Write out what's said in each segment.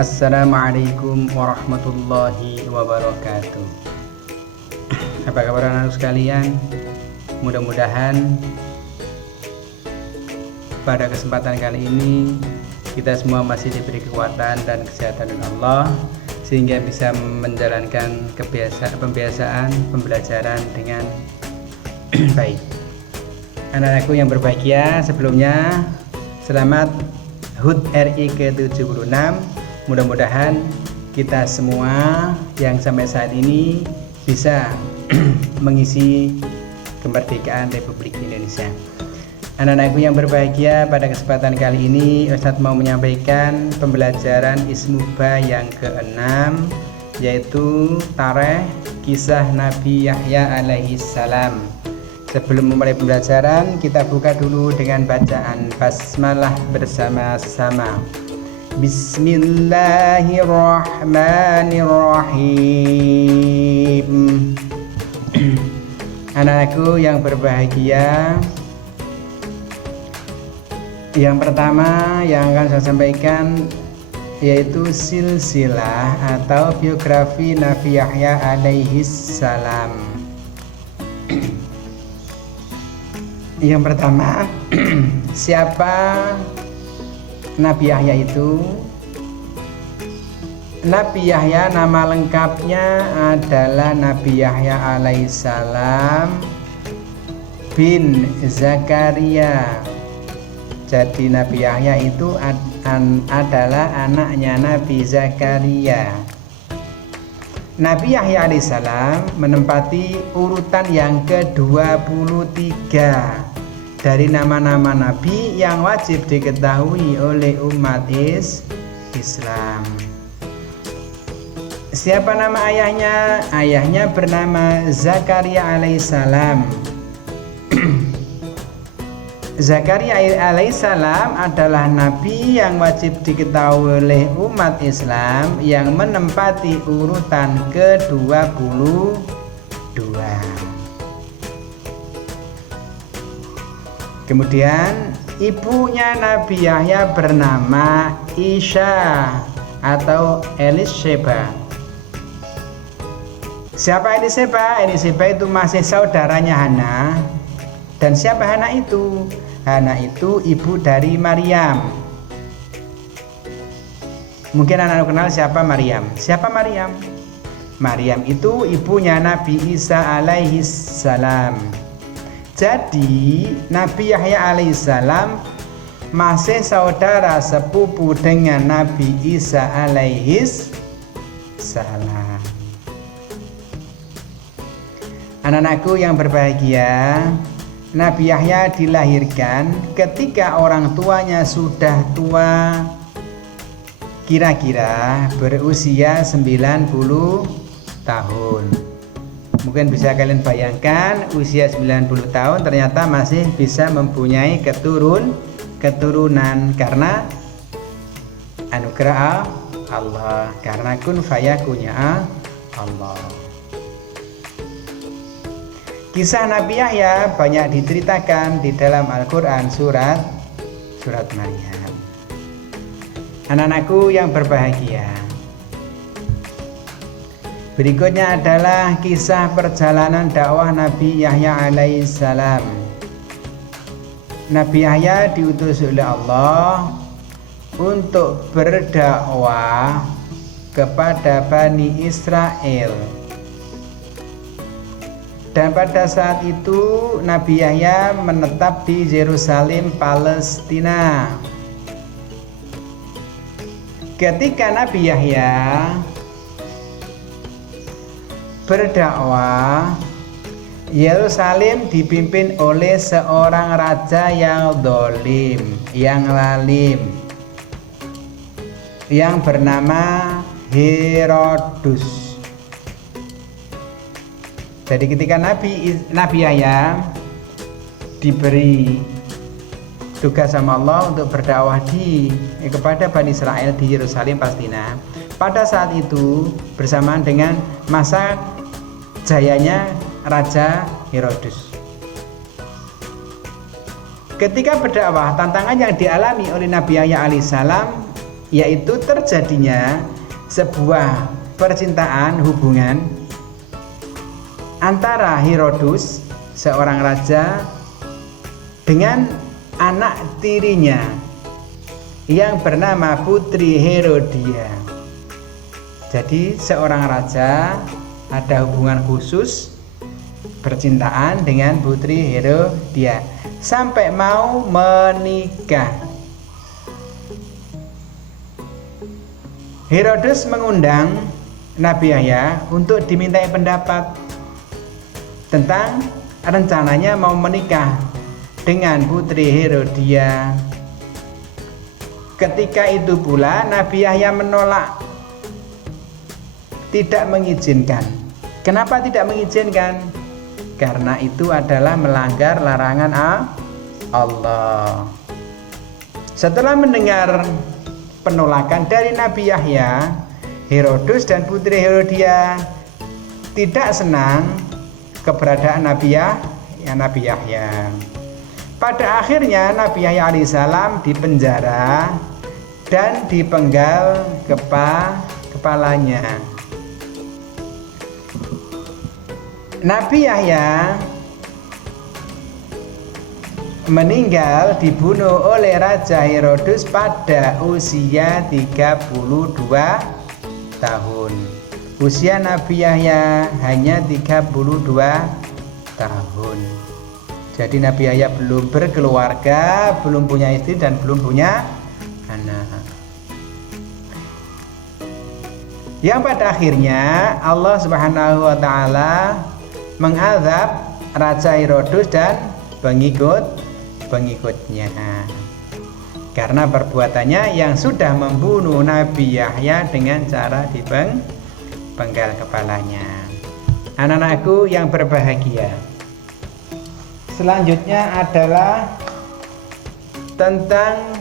Assalamualaikum warahmatullahi wabarakatuh. Apa kabar anak-anak sekalian? Mudah-mudahan pada kesempatan kali ini kita semua masih diberi kekuatan dan kesehatan dari Allah sehingga bisa menjalankan pembelajaran dengan baik. Anak-anakku yang berbahagia, sebelumnya selamat HUT RI ke-76. Mudah-mudahan kita semua yang sampai saat ini bisa mengisi kemerdekaan Republik Indonesia. Anak-anakku yang berbahagia, pada kesempatan kali ini Ustadz mau menyampaikan pembelajaran Ismuba yang ke-6, yaitu tarikh kisah Nabi Yahya alaihi salam. Sebelum memulai pembelajaran, kita buka dulu dengan bacaan basmalah bersama-sama. Bismillahirrahmanirrahim. Anak-anakku yang berbahagia, yang pertama yang akan saya sampaikan yaitu silsilah atau biografi Nabi Yahya alaihi salam. Yang pertama, siapa Nabi Yahya itu? Nabi Yahya nama lengkapnya adalah Nabi Yahya alaihissalam bin Zakaria. Jadi Nabi Yahya itu adalah anaknya Nabi Zakaria. Nabi Yahya alaihissalam menempati urutan yang ke-23 dari nama-nama Nabi yang wajib diketahui oleh umat Islam. Siapa nama ayahnya? Ayahnya bernama Zakaria alaihissalam. Zakaria alaihissalam adalah Nabi yang wajib diketahui oleh umat Islam yang menempati urutan ke-22. Kemudian ibunya Nabi Yahya bernama Isha atau Eliseba. Siapa Eliseba? Eliseba itu masih saudaranya Hana. Dan siapa Hana itu? Hana itu ibu dari Maryam. Mungkin anak-anak kenal siapa Maryam. Siapa Maryam? Maryam itu ibunya Nabi Isa alaihi salam. Jadi Nabi Yahya alaihissalam masih saudara sepupu dengan Nabi Isa alaihissalam. Anak-anakku yang berbahagia, Nabi Yahya dilahirkan ketika orang tuanya sudah tua, kira-kira berusia 90 tahun. Mungkin bisa kalian bayangkan, usia 90 tahun ternyata masih bisa mempunyai keturunan karena anugerah Allah, karena kun fayakunnya Allah. Kisah Nabi Yahya banyak diceritakan di dalam Al-Quran surat Maryam. Anak-anakku yang berbahagia, berikutnya adalah kisah perjalanan dakwah Nabi Yahya alaihissalam. Nabi Yahya diutus oleh Allah untuk berdakwah kepada Bani Israel. Dan pada saat itu Nabi Yahya menetap di Yerusalem, Palestina. Ketika Nabi Yahya berdakwah, Yerusalem dipimpin oleh seorang raja yang dolim, yang lalim, yang bernama Herodus. Jadi ketika Nabi Yahya diberi tugas sama Allah untuk berdakwah kepada Bani Israel di Yerusalem, Palestina, pada saat itu bersamaan dengan masa jayanya Raja Herodus. Ketika berdakwah, tantangan yang dialami oleh Nabi Yahya alaihissalam yaitu terjadinya sebuah percintaan hubungan antara Herodus, seorang raja, dengan anak tirinya yang bernama Putri Herodia. Jadi seorang raja ada hubungan khusus percintaan dengan Putri Herodia sampai mau menikah. Herodus mengundang Nabi Yahya untuk dimintai pendapat tentang rencananya mau menikah dengan Putri Herodia. Ketika itu pula Nabi Yahya menolak, tidak mengizinkan. Kenapa tidak mengizinkan? Karena itu adalah melanggar larangan Allah. Setelah mendengar penolakan dari Nabi Yahya, Herodus dan Putri Herodia tidak senang keberadaan Nabi Yahya. Pada akhirnya Nabi Yahya alaihissalam dipenjara dan dipenggal kepalanya. Nabi Yahya meninggal dibunuh oleh Raja Herodus pada usia 32 tahun. Usia Nabi Yahya hanya 32 tahun. Jadi Nabi Yahya belum berkeluarga, belum punya istri dan belum punya anak. Yang pada akhirnya Allah Subhanahu wa taala mengazab Raja Herodus dan pengikutnya karena perbuatannya yang sudah membunuh Nabi Yahya dengan cara dipenggal kepalanya. Anak-anakku yang berbahagia, selanjutnya adalah tentang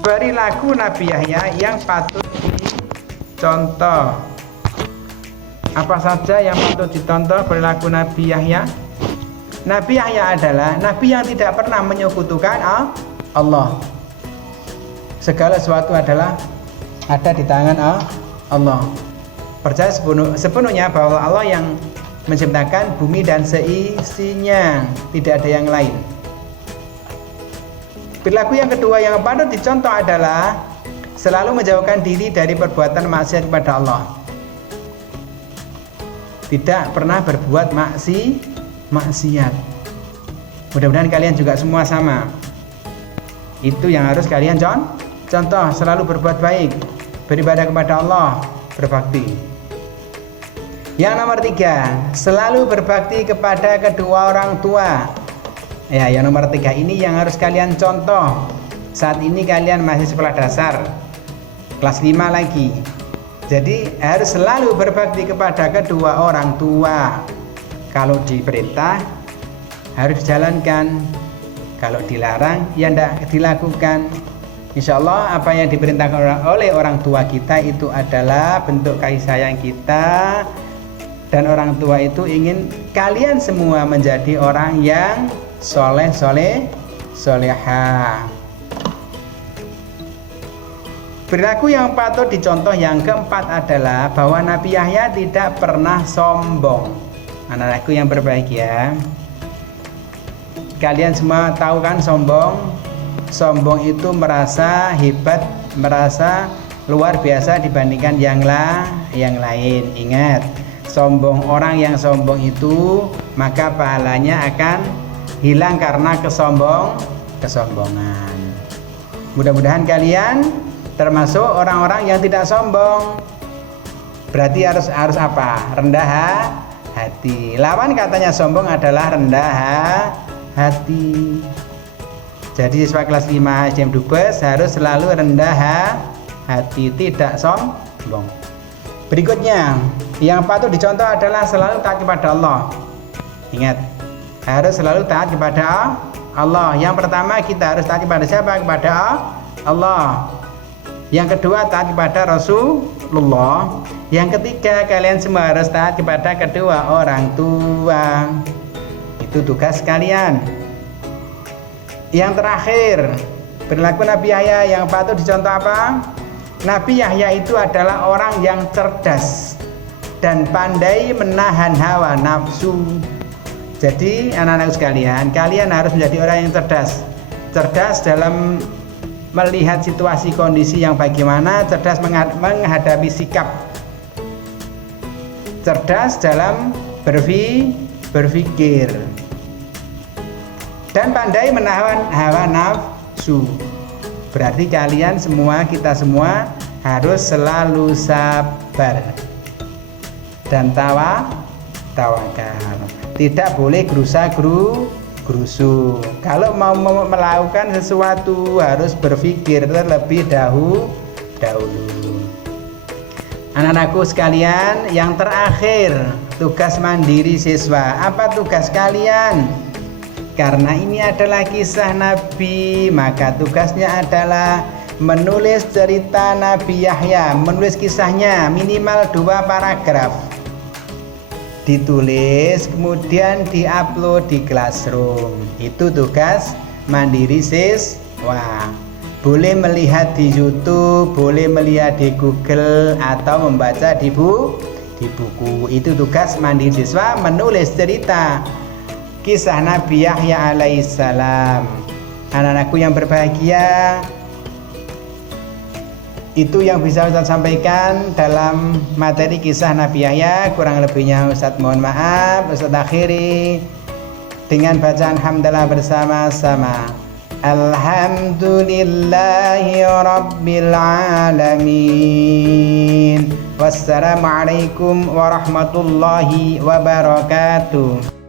perilaku Nabi Yahya yang patut dicontoh. Apa saja yang patut dicontoh perilaku Nabi Yahya? Nabi Yahya adalah nabi yang tidak pernah menyekutukan Allah. Segala sesuatu adalah ada di tangan Allah. Percaya sepenuhnya bahwa Allah yang menciptakan bumi dan seisinya, tidak ada yang lain. Perilaku yang kedua yang patut dicontoh adalah selalu menjauhkan diri dari perbuatan maksiat kepada Allah. Tidak pernah berbuat maksiat. Mudah-mudahan kalian juga semua sama. Itu yang harus kalian contoh, selalu berbuat baik, beribadah kepada Allah, berbakti. Yang nomor 3, selalu berbakti kepada kedua orang tua. Ya, yang nomor 3 ini yang harus kalian contoh. Saat ini kalian masih sekolah dasar, kelas 5 lagi. Jadi harus selalu berbakti kepada kedua orang tua. Kalau diperintah harus dijalankan, kalau dilarang ya tidak dilakukan. Insya Allah apa yang diperintahkan oleh orang tua kita itu adalah bentuk kasih sayang kita, dan orang tua itu ingin kalian semua menjadi orang yang solehah. Perilaku yang patut dicontoh yang keempat adalah bahwa Nabi Yahya tidak pernah sombong. Anak-anakku yang berbahagia, kalian semua tahu kan sombong? Sombong itu merasa hebat, merasa luar biasa dibandingkan yang lain. Ingat, sombong, orang yang sombong itu maka pahalanya akan hilang karena kesombongan. Mudah-mudahan kalian termasuk orang-orang yang tidak sombong. Berarti harus apa? Rendah hati. Lawan katanya sombong adalah rendah hati. Jadi siswa kelas 5 SDN Dubes harus selalu rendah hati, tidak sombong. Berikutnya, yang patut dicontoh adalah selalu taat kepada Allah. Ingat, harus selalu taat kepada Allah. Yang pertama kita harus taat kepada siapa? Kepada Allah. Yang kedua taat kepada Rasulullah. Yang ketiga kalian semua harus taat kepada kedua orang tua. Itu tugas kalian. Yang terakhir Perilaku Nabi Yahya yang patut dicontoh apa? Nabi Yahya itu adalah orang yang cerdas dan pandai menahan hawa nafsu. Jadi anak-anak sekalian, kalian harus menjadi orang yang cerdas. Cerdas dalam melihat situasi kondisi yang bagaimana, cerdas menghadapi sikap, cerdas dalam berpikir, dan pandai menahan hawa nafsu. Berarti kalian semua, kita semua harus selalu sabar dan tawakal. Tidak boleh gerusa-gerusu. Kalau mau melakukan sesuatu harus berpikir terlebih dahulu. Anak-anakku sekalian, yang terakhir, tugas mandiri siswa. Apa tugas kalian? Karena ini adalah kisah Nabi, maka tugasnya adalah menulis cerita Nabi Yahya, menulis kisahnya minimal 2 paragraf. Ditulis kemudian diupload di Classroom. Itu tugas mandiri siswa. Boleh melihat di YouTube, boleh melihat di Google, atau membaca di buku. Itu tugas mandiri siswa, menulis cerita kisah Nabi Yahya alaihissalam. Anak-anakku yang berbahagia, itu yang bisa Ustaz sampaikan dalam materi kisah Nabi Yahya. Kurang lebihnya Ustaz mohon maaf. Ustaz akhiri dengan bacaan hamdalah bersama-sama. Alhamdulillahi Rabbil Alamin. Wassalamualaikum warahmatullahi wabarakatuh.